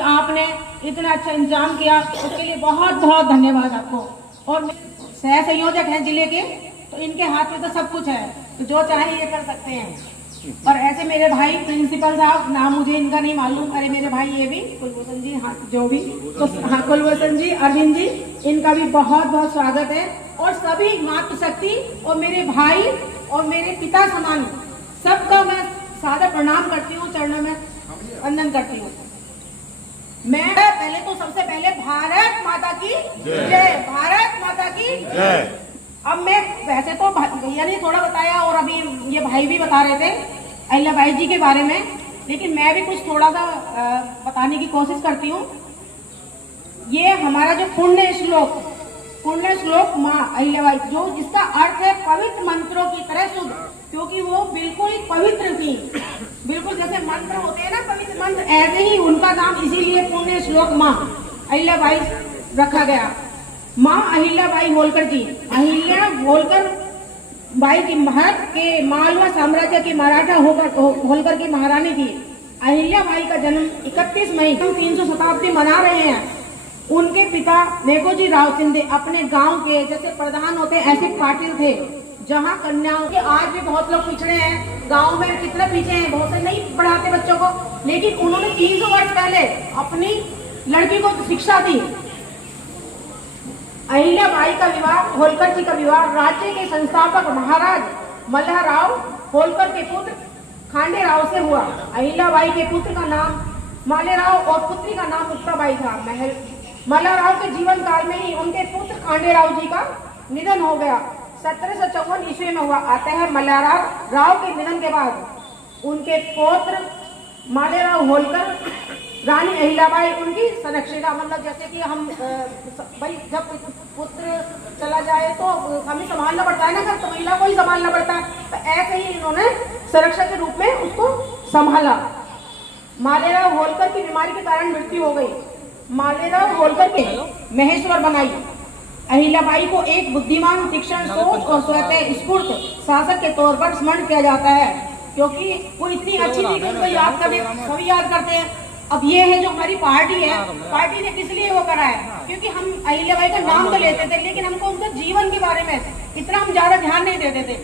आपने इतना अच्छा इंतजाम किया, उसके लिए बहुत बहुत धन्यवाद आपको। और सह संयोजक हैं जिले के, तो इनके हाथ में तो सब कुछ है, तो जो चाहे ये कर सकते हैं। और ऐसे मेरे भाई प्रिंसिपल साहब, नाम मुझे इनका नहीं मालूम, अरे मेरे भाई ये भी कुलभूषण जी, हाँ जो भी, तो हाँ कुलभूषण जी, अरविंद जी, इनका भी बहुत बहुत स्वागत है। और सभी मातृशक्ति और मेरे भाई और मेरे पिता समान सबका मैं सादर प्रणाम करती हूँ, चरणों में वंदन करती हूँ। मैं पहले तो सबसे पहले भारत माता की जय, भारत माता की जय। अब मैं वैसे तो भैया ने थोड़ा बताया और अभी ये भाई भी बता रहे थे अहिल्याबाई जी के बारे में, लेकिन मैं भी कुछ थोड़ा सा बताने की कोशिश करती हूँ। ये हमारा जो पुण्य श्लोक माँ अहिल्याबाई, जो जिसका अर्थ है पवित्र मंत्रों की तरह शुद्ध, क्योंकि वो बिल्कुल पवित्र थी, बिल्कुल जैसे मंत्र होते हैं ना पवित्र मंत्र, ऐसे ही उनका नाम इसीलिए पुण्य श्लोक माँ अहिल्याबाई रखा गया। माँ अहिल्याबाई होलकर जी, अहिल्या होलकर बाई की महत के मालवा साम्राज्य की मराठा होलकर की महारानी थी। अहिल्याबाई का जन्म 31 मई 300 शताब्दी मना रहे हैं। उनके पिता नेगोजी राव शिंदे अपने गांव के जैसे प्रधान होते ऐसे पाटिल थे, जहां कन्याओं के आज भी बहुत लोग पिछड़े हैं, गांव में कितने पीछे हैं, बहुत से नहीं पढ़ाते बच्चों को, लेकिन उन्होंने 300 वर्ष पहले अपनी लड़की को शिक्षा दी। अहिल्याबाई का विवाह, होलकर जी का विवाह राज्य के संस्थापक महाराज मल्हाराव होलकर के पुत्र खांडे राव से हुआ। अहिल्याबाई के पुत्र का नाम मालेराव और पुत्री का नाम मुक्ताबाई था। मल्हाराव के जीवन काल में ही उनके पुत्र खांडे राव जी का निधन हो गया। 1754 ईस्वी में हुआ। आता है मल्हाराव राव के निधन के बाद उनके पौत्र मालेराव होलकर, रानी अहिल्याबाई उनकी संरक्षिका, मतलब जैसे कि हम भाई जब पुत्र चला जाए तो हमें संभालना पड़ता है ना, घर तो महिला को ही संभालना पड़ता है, तो ऐसे ही इन्होंने संरक्षक के रूप में उसको संभाला। मालेराव होलकर की बीमारी के कारण मृत्यु हो गई। मालेराव होलकर के महेश्वर बनाई। अहिल्याबाई को एक बुद्धिमान, तीक्ष्ण सोच और स्वतः स्फूर्त शासक के तौर पर स्मरण किया जाता है, क्योंकि वो इतनी अच्छी थी कि उनको याद करने सभी याद करते हैं। अब ये है जो हमारी पार्टी है, पार्टी ने किस लिए वो करा है, क्योंकि हम अहिल्याबाई का नाम तो लेते थे, लेकिन हमको उनके जीवन के बारे में इतना हम ज्यादा ध्यान नहीं देते थे।